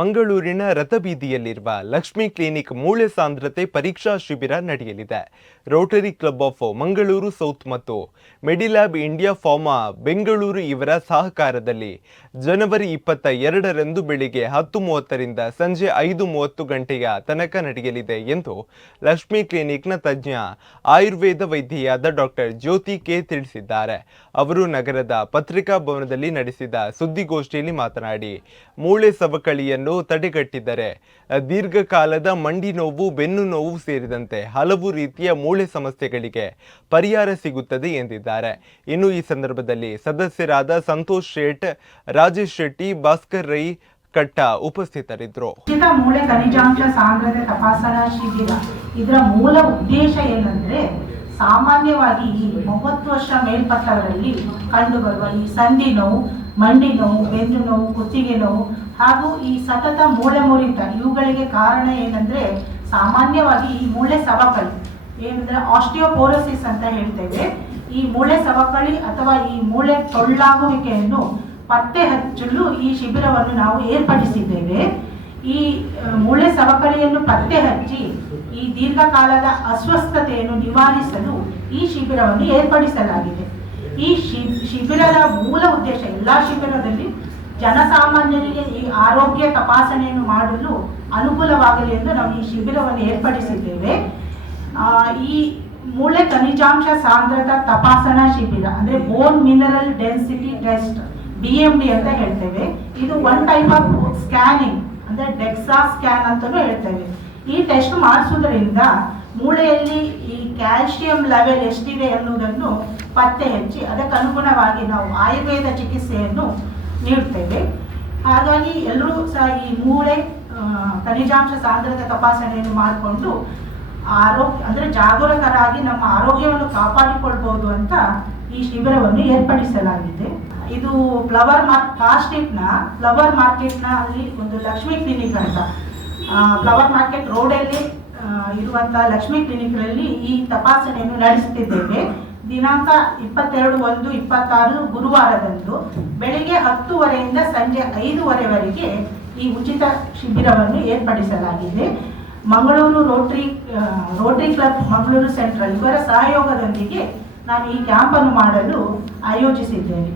ಮಂಗಳೂರಿನ ರಥಬೀದಿಯಲ್ಲಿರುವ ಲಕ್ಷ್ಮಿ ಕ್ಲಿನಿಕ್ ಮೂಳೆ ಸಾಂದ್ರತೆ ಪರೀಕ್ಷಾ ಶಿಬಿರ ನಡೆಯಲಿದೆ. Rotary club of Mangaluru south ಮತ್ತು ಮೆಡಿಲ್ಯಾಬ್ ಇಂಡಿಯಾ ಫಾರ್ಮಾ ಬೆಂಗಳೂರು ಇವರ ಸಹಕಾರದಲ್ಲಿ ಜನವರಿ 22ರಂದು ಬೆಳಿಗ್ಗೆ 10:30ರಿಂದ ಸಂಜೆ 5:30 ಗಂಟೆಯ ತನಕ ನಡೆಯಲಿದೆ ಎಂದು ಲಕ್ಷ್ಮಿ ಕ್ಲಿನಿಕ್ನ ತಜ್ಞ ಆಯುರ್ವೇದ ವೈದ್ಯೆಯಾದ ಡಾಕ್ಟರ್ ಜ್ಯೋತಿ ಕೆ ತಿಳಿಸಿದ್ದಾರೆ. ಅವರು ನಗರದ ಪತ್ರಿಕಾ ಭವನದಲ್ಲಿ ನಡೆಸಿದ ಸುದ್ದಿಗೋಷ್ಠಿಯಲ್ಲಿ ಮಾತನಾಡಿ, ಮೂಳೆ ಸವಕಳಿಯನ್ನು ತಡೆಗಟ್ಟಿದರೆ ದೀರ್ಘಕಾಲದ ಮಂಡಿ ನೋವು, ಬೆನ್ನು ನೋವು ಸೇರಿದಂತೆ ಹಲವು ರೀತಿಯ ಮೂಳೆ ಸಮಸ್ಯೆಗಳಿಗೆ ಪರಿಹಾರ ಸಿಗುತ್ತದೆ ಎಂದಿದ್ದಾರೆ. ಇನ್ನು ಈ ಸಂದರ್ಭದಲ್ಲಿ ಸದಸ್ಯರಾದ ಸಂತೋಷ್ ಶೇಟ್, ರಾಜೇಶ್ ಶೆಟ್ಟಿ, ಭಾಸ್ಕರ್ ರೈ ಕಟ್ಟ ಉಪಸ್ಥಿತರಿದ್ದರು. ಮೂಳೆ ಖನಿಜಾಂಶ ಸಾಂದ್ರತೆ ತಪಾಸಣಾ ಶಿಬಿರ ಇದರ ಮೂಲ ಉದ್ದೇಶ ಏನಂದ್ರೆ, ಸಾಮಾನ್ಯವಾಗಿ ಈ 30 ವರ್ಷ ಮೇಲ್ಪಟ್ಟವರಲ್ಲಿ ಕಂಡುಬರುವ ಈ ಸಂಧಿ ನೋವು, ಮಂಡಿ ನೋವು, ಬೆನ್ನು ನೋವು, ಕುತ್ತಿಗೆ ನೋವು ಹಾಗೂ ಈ ಸತತ ಮೂಳೆ ಮುರಿತ ಇವುಗಳಿಗೆ ಕಾರಣ ಏನಂದ್ರೆ, ಸಾಮಾನ್ಯವಾಗಿ ಈ ಮೂಳೆ ಸವಕಳಿ ಏನಂದ್ರೆ ಆಸ್ಟಿಯೋಪೋರೋಸಿಸ್ ಅಂತ ಹೇಳ್ತೇವೆ. ಈ ಮೂಳೆ ಸವಕಳಿ ಅಥವಾ ಈ ಮೂಳೆ ಟೊಳ್ಳಾಗುವಿಕೆಯನ್ನು ಪತ್ತೆ ಹಚ್ಚಲು ಈ ಶಿಬಿರವನ್ನು ನಾವು ಏರ್ಪಡಿಸಿದ್ದೇವೆ. ಈ ಮೂಳೆ ಸವಕಳಿಯನ್ನು ಪತ್ತೆ ಹಚ್ಚಿ ಈ ದೀರ್ಘಕಾಲದ ಅಸ್ವಸ್ಥತೆಯನ್ನು ನಿವಾರಿಸಲು ಈ ಶಿಬಿರವನ್ನು ಏರ್ಪಡಿಸಲಾಗಿದೆ. ಈ ಶಿಬಿರದ ಮೂಲ ಉದ್ದೇಶ, ಎಲ್ಲ ಶಿಬಿರದಲ್ಲಿ ಜನಸಾಮಾನ್ಯರಿಗೆ ಈ ಆರೋಗ್ಯ ತಪಾಸಣೆಯನ್ನು ಮಾಡಲು ಅನುಕೂಲವಾಗಲಿ ಎಂದು ನಾವು ಈ ಶಿಬಿರವನ್ನು ಏರ್ಪಡಿಸಿದ್ದೇವೆ. ಈ ಮೂಳೆ ಖನಿಜಾಂಶ ಸಾಂದ್ರತಾ ತಪಾಸಣಾ ಶಿಬಿರ ಅಂದ್ರೆ ಬೋನ್ ಮಿನರಲ್ ಡೆನ್ಸಿಟಿ ಟೆಸ್ಟ್, BMD ಅಂತ ಹೇಳ್ತೇವೆ. ಇದು ಒನ್ ಟೈಪ್ ಆಫ್ ಸ್ಕ್ಯಾನಿಂಗ್ ಅಂದ್ರೆ ಡೆಕ್ಸಾ ಸ್ಕ್ಯಾನ್ ಅಂತಾನೂ ಹೇಳ್ತೇವೆ. ಈ ಟೆಸ್ಟ್ ಮಾಡಿಸುವುದರಿಂದ ಮೂಳೆಯಲ್ಲಿ ಈ ಕ್ಯಾಲ್ಸಿಯಂ ಲೆವೆಲ್ ಎಷ್ಟಿದೆ ಅನ್ನುವುದನ್ನು ಪತ್ತೆ ಹಚ್ಚಿ ಅದಕ್ಕನುಗುಣವಾಗಿ ನಾವು ಆಯುರ್ವೇದ ಚಿಕಿತ್ಸೆಯನ್ನು ನೀಡ್ತೇವೆ. ಹಾಗಾಗಿ ಎಲ್ಲರೂ ಸಹ ಈ ಮೂಳೆ ಖನಿಜಾಂಶ ಸಾಂದ್ರತೆ ತಪಾಸಣೆಯನ್ನು ಮಾಡಿಕೊಂಡು ಅಂದ್ರೆ ಜಾಗರೂಕರಾಗಿ ನಮ್ಮ ಆರೋಗ್ಯವನ್ನು ಕಾಪಾಡಿಕೊಳ್ಬಹುದು ಅಂತ ಈ ಶಿಬಿರವನ್ನು ಏರ್ಪಡಿಸಲಾಗಿದೆ. ಇದು ಫ್ಲವರ್ ಮಾರ್ಕೆಟ್ನ ಅಲ್ಲಿ ಒಂದು ಲಕ್ಷ್ಮಿ ಕ್ಲಿನಿಕ್ ಅಂತ, ಫ್ಲವರ್ ಮಾರ್ಕೆಟ್ ರೋಡಲ್ಲಿ ಇರುವಂತಹ ಲಕ್ಷ್ಮಿ ಕ್ಲಿನಿಕ್ನಲ್ಲಿ ಈ ತಪಾಸಣೆಯನ್ನು ನಡೆಸುತ್ತಿದ್ದೇವೆ. ದಿನಾಂಕ 22/1/26 ಗುರುವಾರದಂದು ಬೆಳಿಗ್ಗೆ 10:00 ಸಂಜೆ 5:00ವರೆಗೆ ಈ ಉಚಿತ ಶಿಬಿರವನ್ನು ಏರ್ಪಡಿಸಲಾಗಿದೆ. Mangaluru Rotary club Mangaluru central ಇವರ ಸಹಯೋಗದೊಂದಿಗೆ ನಾವು ಈ ಕ್ಯಾಂಪನ್ನು ಮಾಡಲು ಆಯೋಜಿಸಿದ್ದೇವೆ.